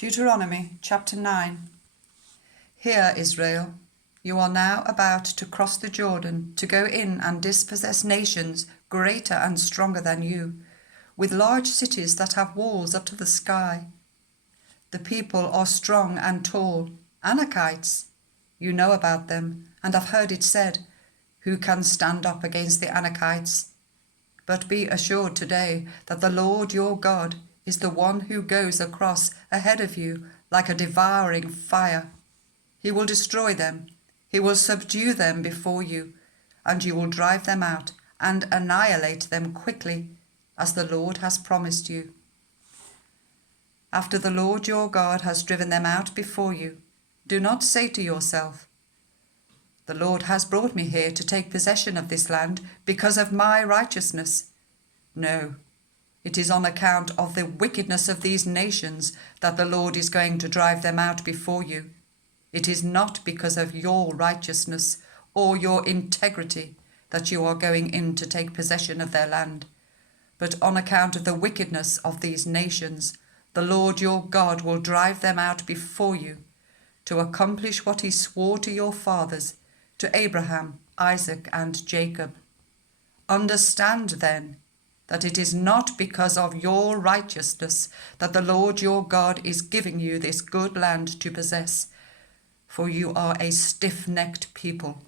Deuteronomy chapter 9. Hear, Israel, you are now about to cross the Jordan to go in and dispossess nations greater and stronger than you, with large cities that have walls up to the sky. The people are strong and tall, Anakites. You know about them and have heard it said, who can stand up against the Anakites? But be assured today that the Lord your God is the one who goes across ahead of you like a devouring fire. He will destroy them. He will subdue them before you, and you will drive them out and annihilate them quickly, as the Lord has promised you. After the Lord your God has driven them out before you, do not say to yourself, "The Lord has brought me here to take possession of this land because of my righteousness." No, it is on account of the wickedness of these nations that the Lord is going to drive them out before you. It is not because of your righteousness or your integrity that you are going in to take possession of their land, but on account of the wickedness of these nations, the Lord your God will drive them out before you to accomplish what he swore to your fathers, to Abraham, Isaac, and Jacob. Understand then that it is not because of your righteousness that the Lord your God is giving you this good land to possess, for you are a stiff-necked people.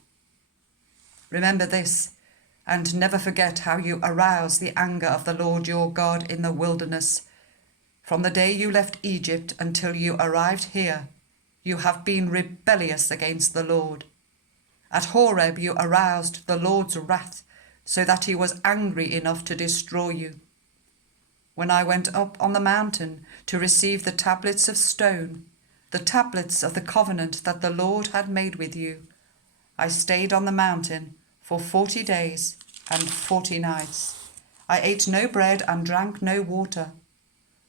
Remember this, and never forget how you aroused the anger of the Lord your God in the wilderness. From the day you left Egypt until you arrived here, you have been rebellious against the Lord. At Horeb you aroused the Lord's wrath, so that he was angry enough to destroy you. When I went up on the mountain to receive the tablets of stone, the tablets of the covenant that the Lord had made with you, I stayed on the mountain for 40 days and 40 nights. I ate no bread and drank no water.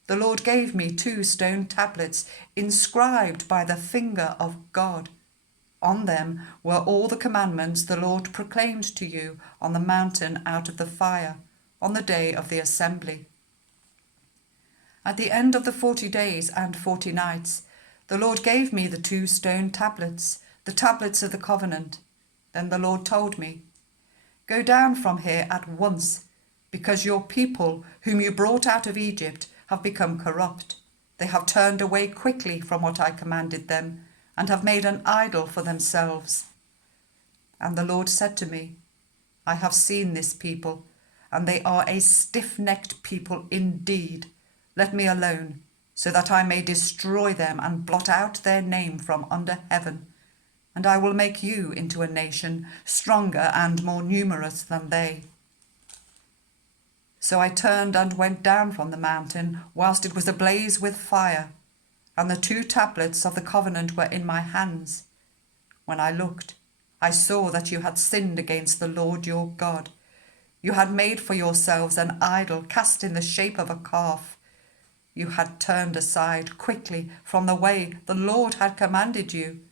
The Lord gave me 2 stone tablets inscribed by the finger of God. On them were all the commandments the Lord proclaimed to you on the mountain out of the fire, on the day of the assembly. At the end of the 40 days and 40 nights, the Lord gave me the 2 stone tablets, the tablets of the covenant. Then the Lord told me, "Go down from here at once, because your people, whom you brought out of Egypt, have become corrupt. They have turned away quickly from what I commanded them, and have made an idol for themselves." And the Lord said to me, "I have seen this people, and they are a stiff-necked people indeed. Let me alone, so that I may destroy them and blot out their name from under heaven, and I will make you into a nation stronger and more numerous than they." So I turned and went down from the mountain whilst it was ablaze with fire, and the 2 tablets of the covenant were in my hands. When I looked, I saw that you had sinned against the Lord your God. You had made for yourselves an idol cast in the shape of a calf. You had turned aside quickly from the way the Lord had commanded you.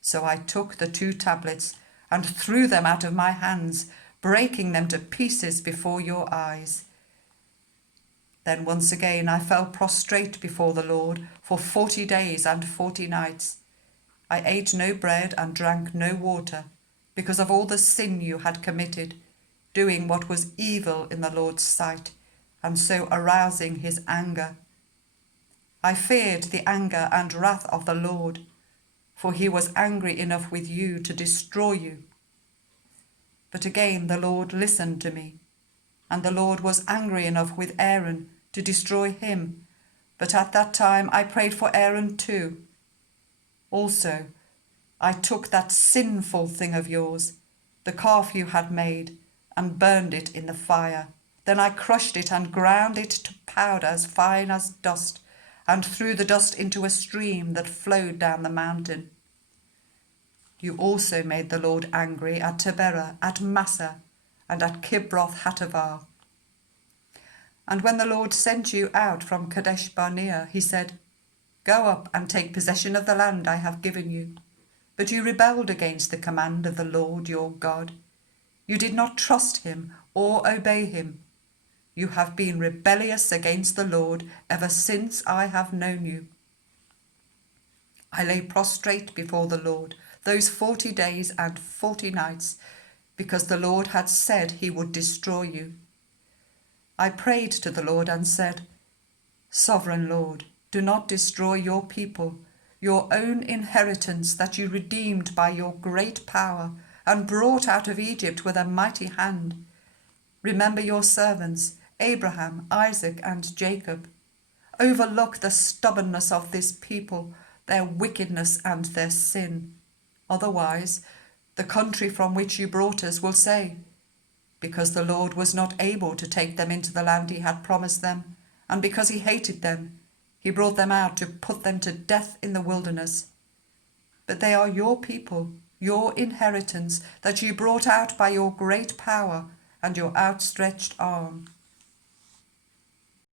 So I took the 2 tablets and threw them out of my hands, breaking them to pieces before your eyes. Then once again I fell prostrate before the Lord for 40 days and 40 nights. I ate no bread and drank no water, because of all the sin you had committed, doing what was evil in the Lord's sight, and so arousing his anger. I feared the anger and wrath of the Lord, for he was angry enough with you to destroy you. But again the Lord listened to me, and the Lord was angry enough with Aaron to destroy him, but at that time I prayed for Aaron too. Also, I took that sinful thing of yours, the calf you had made, and burned it in the fire. Then I crushed it and ground it to powder as fine as dust, and threw the dust into a stream that flowed down the mountain. You also made the Lord angry at Taberah, at Massa, and at Kibroth Hattaavah. And when the Lord sent you out from Kadesh Barnea, he said, "Go up and take possession of the land I have given you." But you rebelled against the command of the Lord your God. You did not trust him or obey him. You have been rebellious against the Lord ever since I have known you. I lay prostrate before the Lord those 40 days and 40 nights, because the Lord had said he would destroy you. I prayed to the Lord and said, Sovereign Lord, do not destroy your people, your own inheritance that you redeemed by your great power and brought out of Egypt with a mighty hand. Remember your servants, Abraham, Isaac, and Jacob. Overlook the stubbornness of this people, their wickedness and their sin. Otherwise, the country from which you brought us will say, because the Lord was not able to take them into the land he had promised them, and because he hated them, he brought them out to put them to death in the wilderness. But they are your people, your inheritance, that you brought out by your great power and your outstretched arm.